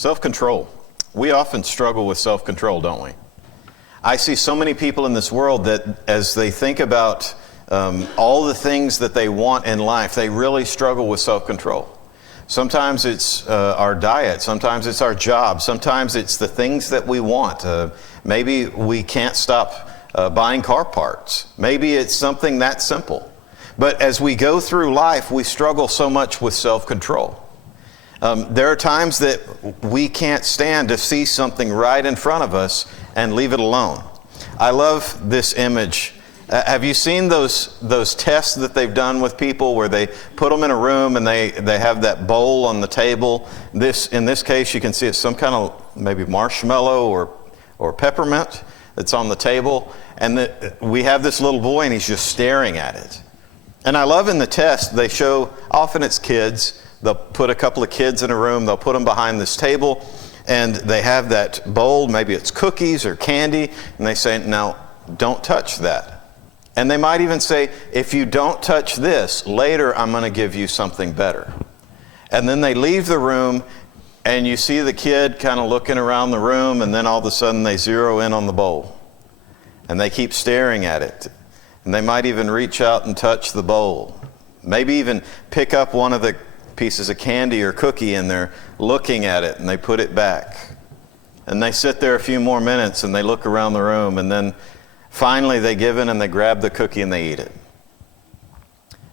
Self-control. We often struggle with self-control, don't we? I see so many people in this world that as they think about all the things that they want in life, they really struggle with self-control. Sometimes it's our diet, sometimes it's our job, sometimes it's the things that we want. Maybe we can't stop buying car parts. Maybe it's something that simple. But as we go through life, we struggle so much with self-control. There are times that we can't stand to see something right in front of us and leave it alone. I love this image. Have you seen those tests that they've done with people where they put them in a room and they have that bowl on the table? In this case, you can see it's some kind of maybe marshmallow or peppermint that's on the table. And we have this little boy and he's just staring at it. And I love in the test, they show, often it's kids. They'll put a couple of kids in a room, they'll put them behind this table, and they have that bowl, maybe it's cookies or candy, and they say, now, don't touch that. And they might even say, if you don't touch this, later I'm going to give you something better. And then they leave the room, and you see the kid kind of looking around the room, and then all of a sudden they zero in on the bowl. And they keep staring at it. And they might even reach out and touch the bowl. Maybe even pick up one of the pieces of candy or cookie, and they're looking at it and they put it back. And they sit there a few more minutes and they look around the room, and then finally they give in and they grab the cookie and they eat it.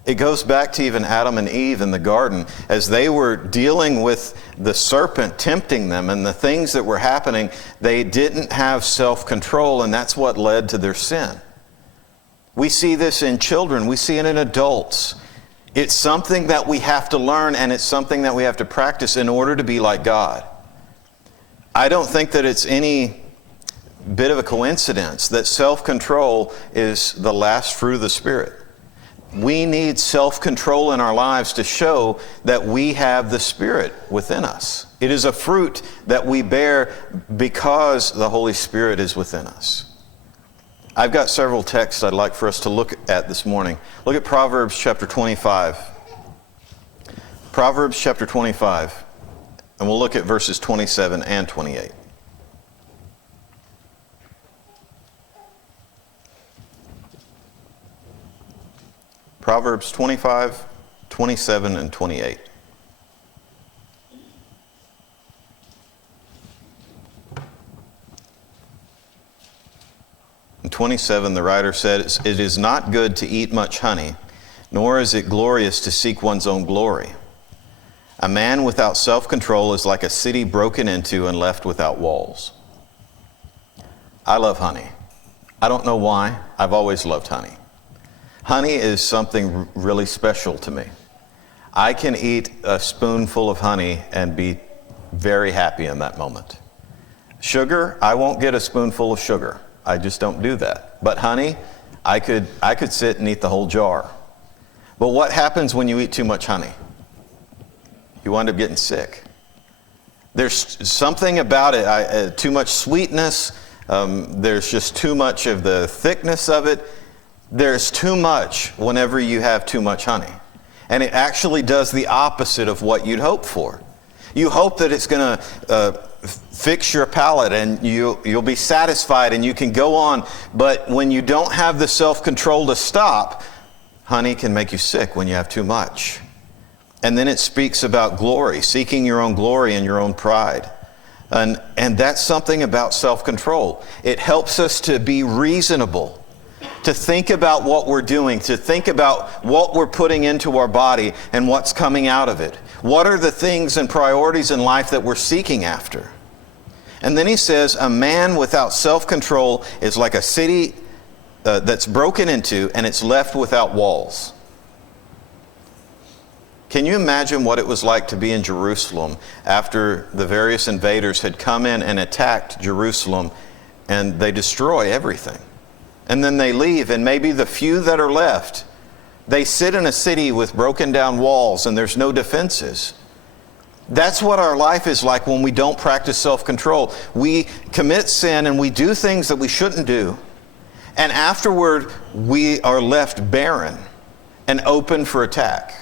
It goes back to even Adam and Eve in the garden as they were dealing with the serpent tempting them and the things that were happening. They didn't have self-control, and that's what led to their sin. We see this in children. We see it in adults. It's something that we have to learn, and it's something that we have to practice in order to be like God. I don't think that it's any bit of a coincidence that self-control is the last fruit of the Spirit. We need self-control in our lives to show that we have the Spirit within us. It is a fruit that we bear because the Holy Spirit is within us. I've got several texts I'd like for us to look at this morning. Look at Proverbs chapter 25. Proverbs chapter 25. And we'll look at verses 27 and 28. Proverbs 25, 27, and 28. In 27, the writer said, "It is not good to eat much honey, nor is it glorious to seek one's own glory. A man without self-control is like a city broken into and left without walls." I love honey. I don't know why. I've always loved honey. Honey is something really special to me. I can eat a spoonful of honey and be very happy in that moment. Sugar, I won't get a spoonful of sugar. I just don't do that. But honey, I could sit and eat the whole jar. But what happens when you eat too much honey? You wind up getting sick. There's something about it, too much sweetness. There's just too much of the thickness of it. There's too much whenever you have too much honey. And it actually does the opposite of what you'd hope for. You hope that it's going to fix your palate and you'll be satisfied and you can go on. But when you don't have the self-control to stop, honey can make you sick when you have too much. And then it speaks about glory, seeking your own glory and your own pride. And that's something about self-control. It helps us to be reasonable, to think about what we're doing, to think about what we're putting into our body and what's coming out of it. What are the things and priorities in life that we're seeking after? And then he says, a man without self-control is like a city that's broken into and it's left without walls. Can you imagine what it was like to be in Jerusalem after the various invaders had come in and attacked Jerusalem and they destroy everything? And then they leave, and maybe the few that are left, they sit in a city with broken down walls and there's no defenses. That's what our life is like when we don't practice self-control. We commit sin and we do things that we shouldn't do. And afterward, we are left barren and open for attack.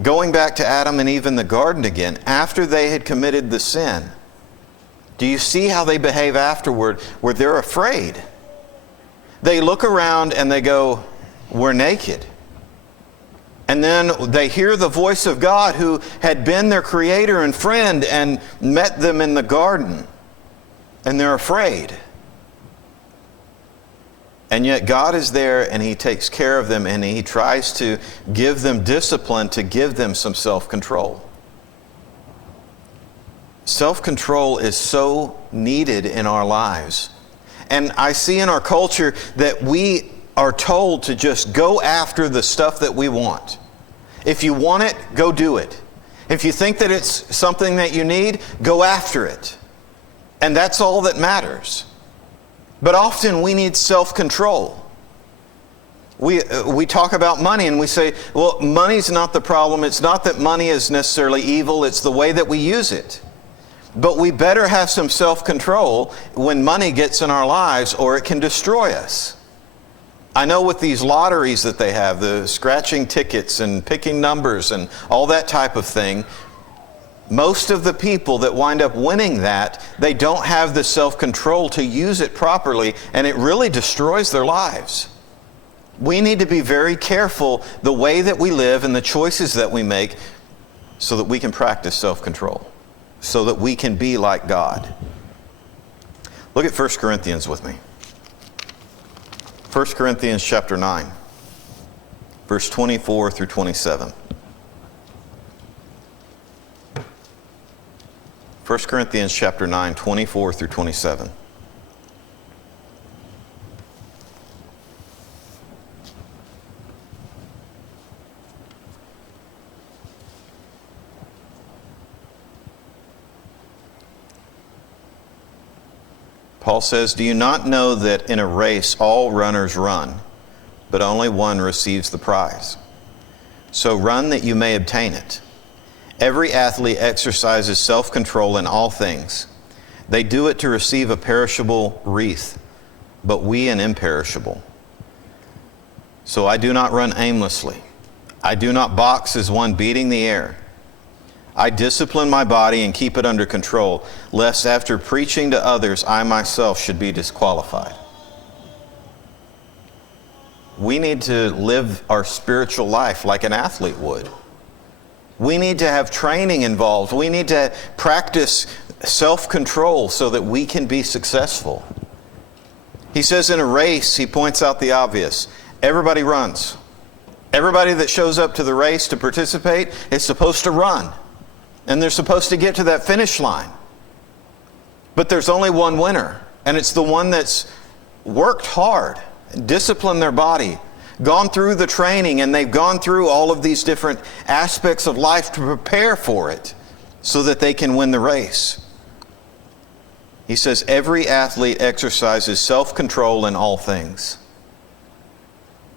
Going back to Adam and Eve in the garden again, after they had committed the sin, do you see how they behave afterward, where they're afraid? They look around and they go, we're naked. And then they hear the voice of God, who had been their creator and friend and met them in the garden. And they're afraid. And yet God is there and He takes care of them, and He tries to give them discipline to give them some self-control. Self-control is so needed in our lives. And I see in our culture that we are told to just go after the stuff that we want. If you want it, go do it. If you think that it's something that you need, go after it. And that's all that matters. But often we need self-control. We talk about money and we say, well, money's not the problem. It's not that money is necessarily evil. It's the way that we use it. But we better have some self-control when money gets in our lives, or it can destroy us. I know with these lotteries that they have, the scratching tickets and picking numbers and all that type of thing, most of the people that wind up winning that, they don't have the self-control to use it properly, and it really destroys their lives. We need to be very careful the way that we live and the choices that we make, so that we can practice self-control, so that we can be like God. Look at 1 Corinthians with me. 1 Corinthians chapter 9, verse 24 through 27. 1 Corinthians chapter 9, 24 through 27. Paul says, "Do you not know that in a race all runners run, but only one receives the prize? So run that you may obtain it. Every athlete exercises self-control in all things. They do it to receive a perishable wreath, but we an imperishable. So I do not run aimlessly. I do not box as one beating the air. I discipline my body and keep it under control, lest after preaching to others, I myself should be disqualified." We need to live our spiritual life like an athlete would. We need to have training involved. We need to practice self-control so that we can be successful. He says in a race, he points out the obvious. Everybody runs. Everybody that shows up to the race to participate is supposed to run. And they're supposed to get to that finish line. But there's only one winner, and it's the one that's worked hard, disciplined their body, gone through the training, and they've gone through all of these different aspects of life to prepare for it so that they can win the race. He says every athlete exercises self-control in all things.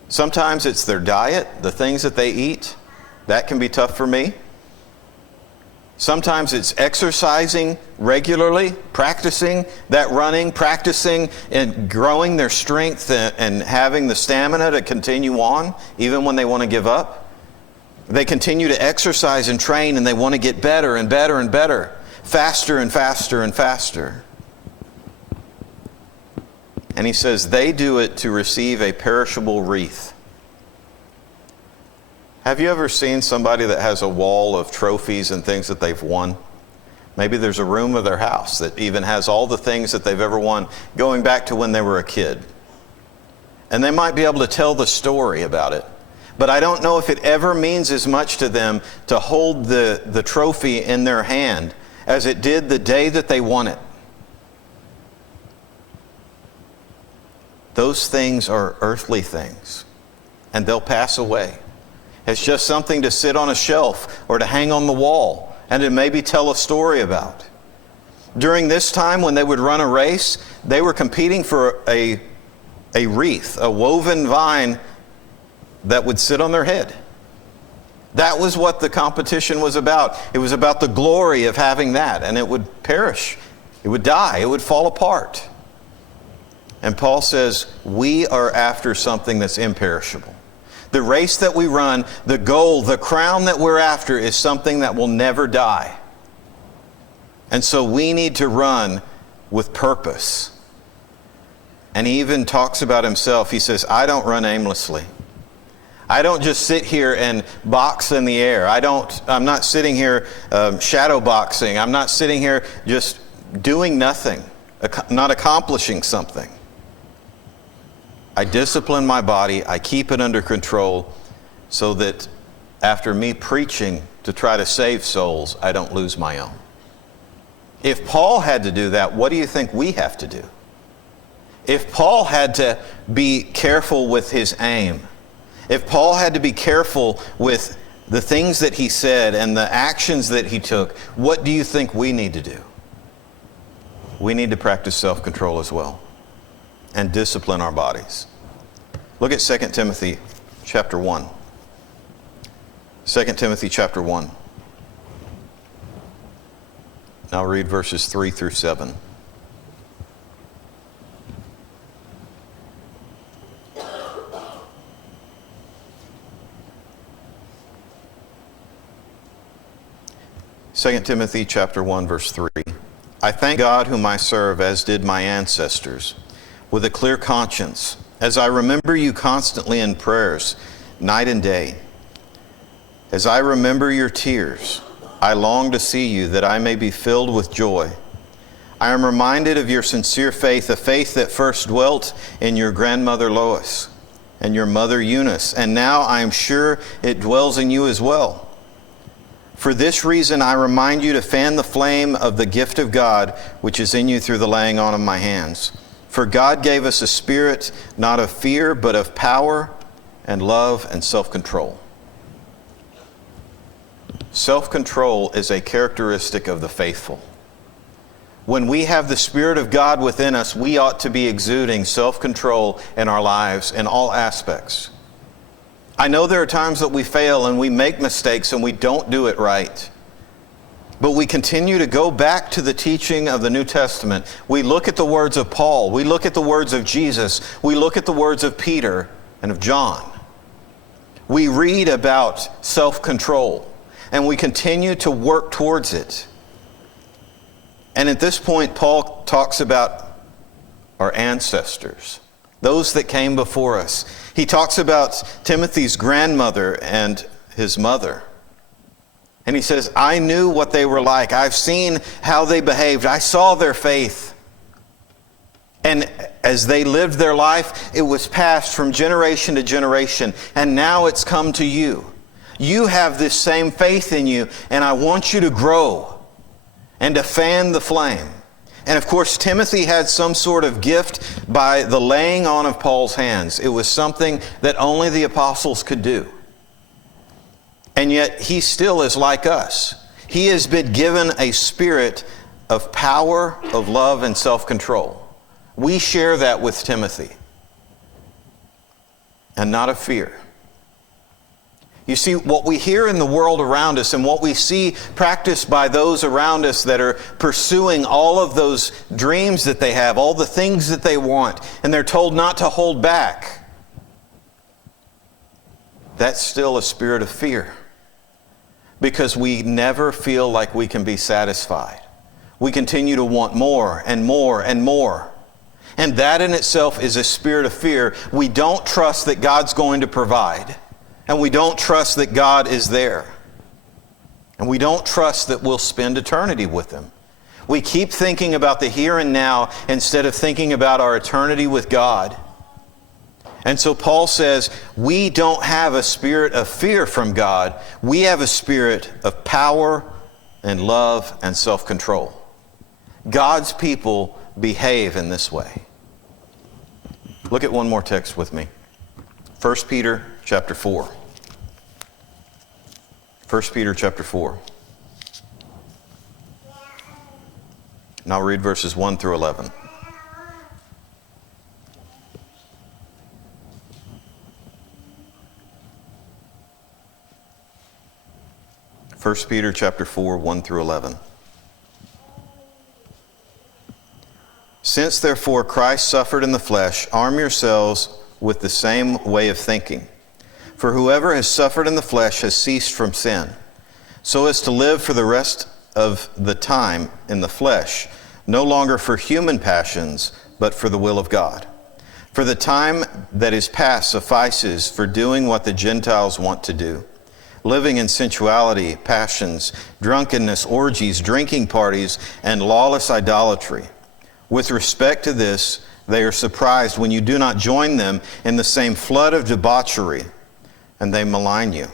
Sometimes it's their diet, the things that they eat. That can be tough for me. Sometimes it's exercising regularly, practicing that running, practicing and growing their strength and having the stamina to continue on, even when they want to give up. They continue to exercise and train, and they want to get better and better and better, faster and faster and faster. And he says they do it to receive a perishable wreath. Have you ever seen somebody that has a wall of trophies and things that they've won? Maybe there's a room of their house that even has all the things that they've ever won going back to when they were a kid. And they might be able to tell the story about it. But I don't know if it ever means as much to them to hold the trophy in their hand as it did the day that they won it. Those things are earthly things, and they'll pass away. It's just something to sit on a shelf or to hang on the wall and to maybe tell a story about. During this time when they would run a race, they were competing for a wreath, a woven vine that would sit on their head. That was what the competition was about. It was about the glory of having that, and it would perish. It would die. It would fall apart. And Paul says, we are after something that's imperishable. The race that we run, the goal, the crown that we're after is something that will never die. And so we need to run with purpose. And he even talks about himself. He says, I don't run aimlessly. I don't just sit here and box in the air. I'm not sitting here shadow boxing. I'm not sitting here just doing nothing, not accomplishing something. I discipline my body. I keep it under control so that after me preaching to try to save souls, I don't lose my own. If Paul had to do that, what do you think we have to do? If Paul had to be careful with his aim, if Paul had to be careful with the things that he said and the actions that he took, what do you think we need to do? We need to practice self-control as well and discipline our bodies. Look at 2 Timothy chapter 1. 2 Timothy chapter 1. I'll read verses 3 through 7. Second Timothy chapter 1, verse 3. I thank God whom I serve, as did my ancestors, with a clear conscience, as I remember you constantly in prayers, night and day. As I remember your tears, I long to see you, that I may be filled with joy. I am reminded of your sincere faith, a faith that first dwelt in your grandmother Lois and your mother Eunice, and now I am sure it dwells in you as well. For this reason I remind you to fan the flame of the gift of God, which is in you through the laying on of my hands. For God gave us a spirit not of fear, but of power and love and self-control. Self-control is a characteristic of the faithful. When we have the Spirit of God within us, we ought to be exuding self-control in our lives in all aspects. I know there are times that we fail and we make mistakes and we don't do it right. But we continue to go back to the teaching of the New Testament. We look at the words of Paul. We look at the words of Jesus. We look at the words of Peter and of John. We read about self-control and we continue to work towards it. And at this point, Paul talks about our ancestors, those that came before us. He talks about Timothy's grandmother and his mother. And he says, I knew what they were like. I've seen how they behaved. I saw their faith. And as they lived their life, it was passed from generation to generation. And now it's come to you. You have this same faith in you, and I want you to grow and to fan the flame. And of course, Timothy had some sort of gift by the laying on of Paul's hands. It was something that only the apostles could do. And yet, he still is like us. He has been given a spirit of power, of love, and self-control. We share that with Timothy. And not of fear. You see, what we hear in the world around us and what we see practiced by those around us that are pursuing all of those dreams that they have, all the things that they want, and they're told not to hold back, that's still a spirit of fear. Because we never feel like we can be satisfied. We continue to want more and more and more. And that in itself is a spirit of fear. We don't trust that God's going to provide. And we don't trust that God is there. And we don't trust that we'll spend eternity with Him. We keep thinking about the here and now instead of thinking about our eternity with God. And so Paul says, we don't have a spirit of fear from God. We have a spirit of power and love and self-control. God's people behave in this way. Look at one more text with me. 1 Peter chapter 4. 1 Peter chapter 4. And I'll read verses 1 through 11. 1 Peter chapter 4, 1 through 11. Since therefore Christ suffered in the flesh, arm yourselves with the same way of thinking. For whoever has suffered in the flesh has ceased from sin, so as to live for the rest of the time in the flesh, no longer for human passions, but for the will of God. For the time that is past suffices for doing what the Gentiles want to do, living in sensuality, passions, drunkenness, orgies, drinking parties, and lawless idolatry. With respect to this, they are surprised when you do not join them in the same flood of debauchery, and they malign you.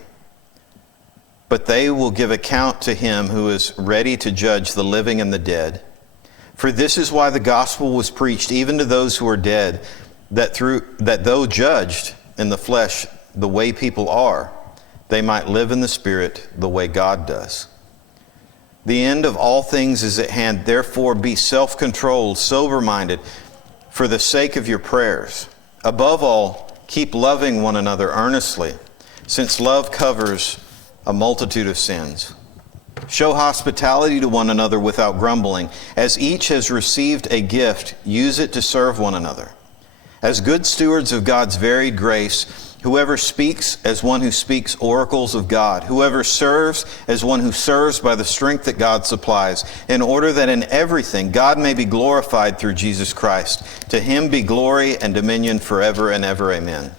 But they will give account to him who is ready to judge the living and the dead. For this is why the gospel was preached even to those who are dead, that though judged in the flesh the way people are, they might live in the Spirit the way God does. The end of all things is at hand. Therefore be self-controlled, sober-minded, for the sake of your prayers. Above all, keep loving one another earnestly, since love covers a multitude of sins. Show hospitality to one another without grumbling. As each has received a gift, use it to serve one another. As good stewards of God's varied grace, whoever speaks as one who speaks oracles of God, whoever serves as one who serves by the strength that God supplies, in order that in everything God may be glorified through Jesus Christ. To him be glory and dominion forever and ever. Amen.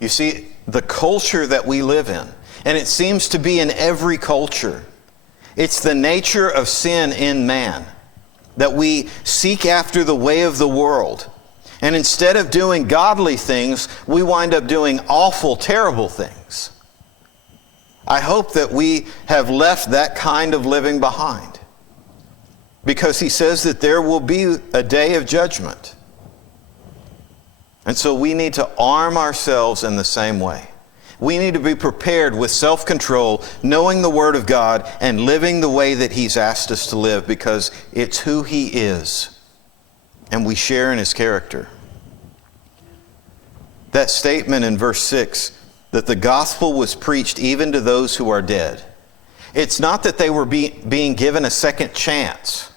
You see, the culture that we live in, and it seems to be in every culture, it's the nature of sin in man, that we seek after the way of the world. And instead of doing godly things, we wind up doing awful, terrible things. I hope that we have left that kind of living behind, because he says that there will be a day of judgment. And so we need to arm ourselves in the same way. We need to be prepared with self-control, knowing the Word of God and living the way that he's asked us to live, because it's who he is and we share in his character. That statement in verse 6, that the gospel was preached even to those who are dead. It's not that they were being given a second chance.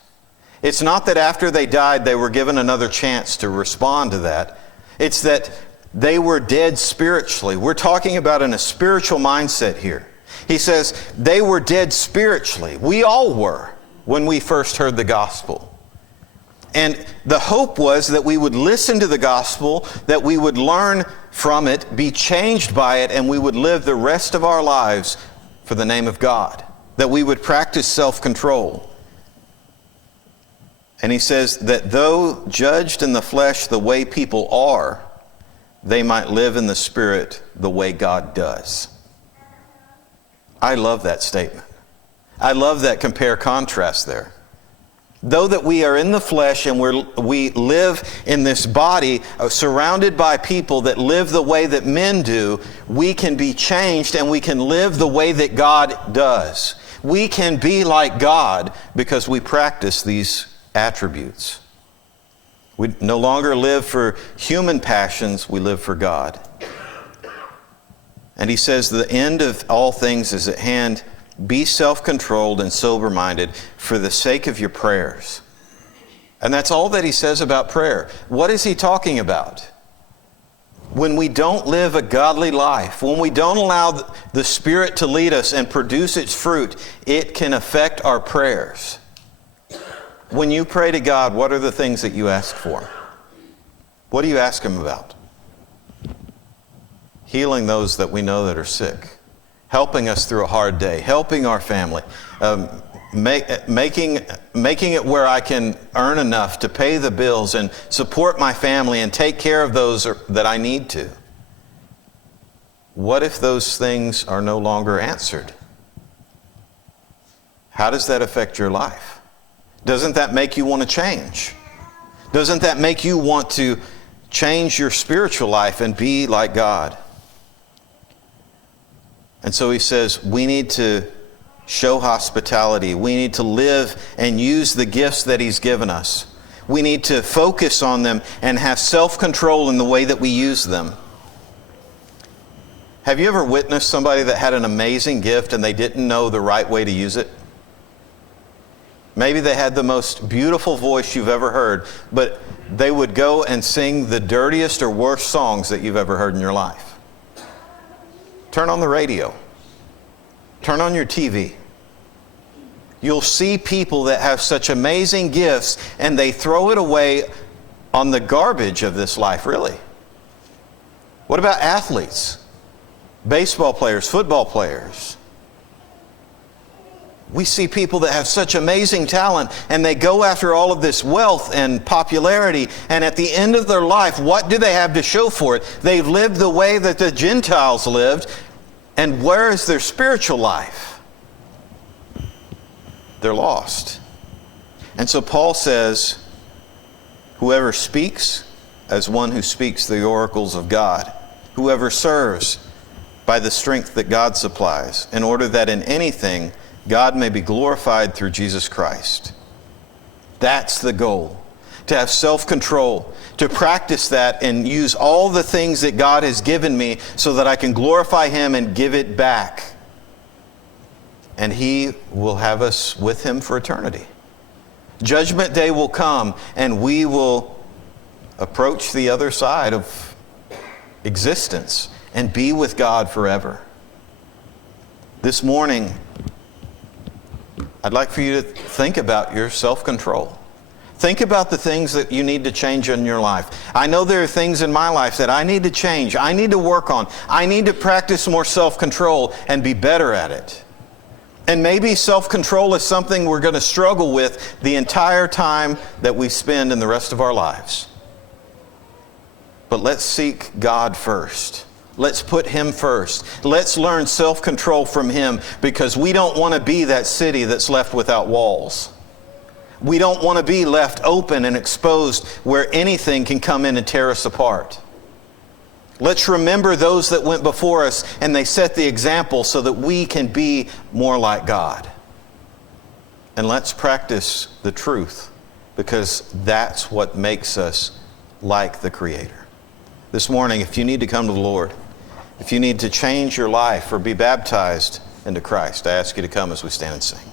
It's not that after they died they were given another chance to respond to that. It's that they were dead spiritually. We're talking about in a spiritual mindset here. He says they were dead spiritually. We all were when we first heard the gospel. And the hope was that we would listen to the gospel, that we would learn from it, be changed by it, and we would live the rest of our lives for the name of God, that we would practice self-control. And he says that though judged in the flesh the way people are, they might live in the Spirit the way God does. I love that statement. I love that compare-contrast there. Though that we are in the flesh and we live in this body surrounded by people that live the way that men do, we can be changed and we can live the way that God does. We can be like God because we practice these attributes. We no longer live for human passions, we live for God. And he says the end of all things is at hand. Be self-controlled and sober-minded for the sake of your prayers. And that's all that he says about prayer. What is he talking about? When we don't live a godly life, when we don't allow the Spirit to lead us and produce its fruit, it can affect our prayers. When you pray to God, what are the things that you ask for? What do you ask him about? Healing those that we know that are sick. Helping us through a hard day. Helping our family. Making it where I can earn enough to pay the bills and support my family and take care of those that I need to. What if those things are no longer answered? How does that affect your life? Doesn't that make you want to change? Doesn't that make you want to change your spiritual life and be like God? And so he says we need to show hospitality. We need to live and use the gifts that he's given us. We need to focus on them and have self-control in the way that we use them. Have you ever witnessed somebody that had an amazing gift and they didn't know the right way to use it? Maybe they had the most beautiful voice you've ever heard, but they would go and sing the dirtiest or worst songs that you've ever heard in your life. Turn on the radio. Turn on your TV. You'll see people that have such amazing gifts and they throw it away on the garbage of this life, really. What about athletes? Baseball players, football players. We see people that have such amazing talent and they go after all of this wealth and popularity, and at the end of their life, what do they have to show for it? They've lived the way that the Gentiles lived, and where is their spiritual life? They're lost. And so Paul says, whoever speaks as one who speaks the oracles of God, whoever serves by the strength that God supplies, in order that in anything God may be glorified through Jesus Christ. That's the goal. To have self-control, to practice that and use all the things that God has given me so that I can glorify Him and give it back. And He will have us with Him for eternity. Judgment Day will come and we will approach the other side of existence and be with God forever. This morning, I'd like for you to think about your self-control. Think about the things that you need to change in your life. I know there are things in my life that I need to change. I need to work on. I need to practice more self-control and be better at it. And maybe self-control is something we're going to struggle with the entire time that we spend in the rest of our lives. But let's seek God first. Let's put Him first. Let's learn self-control from Him, because we don't want to be that city that's left without walls. We don't want to be left open and exposed where anything can come in and tear us apart. Let's remember those that went before us and they set the example so that we can be more like God. And let's practice the truth, because that's what makes us like the Creator. This morning, if you need to come to the Lord, if you need to change your life or be baptized into Christ, I ask you to come as we stand and sing.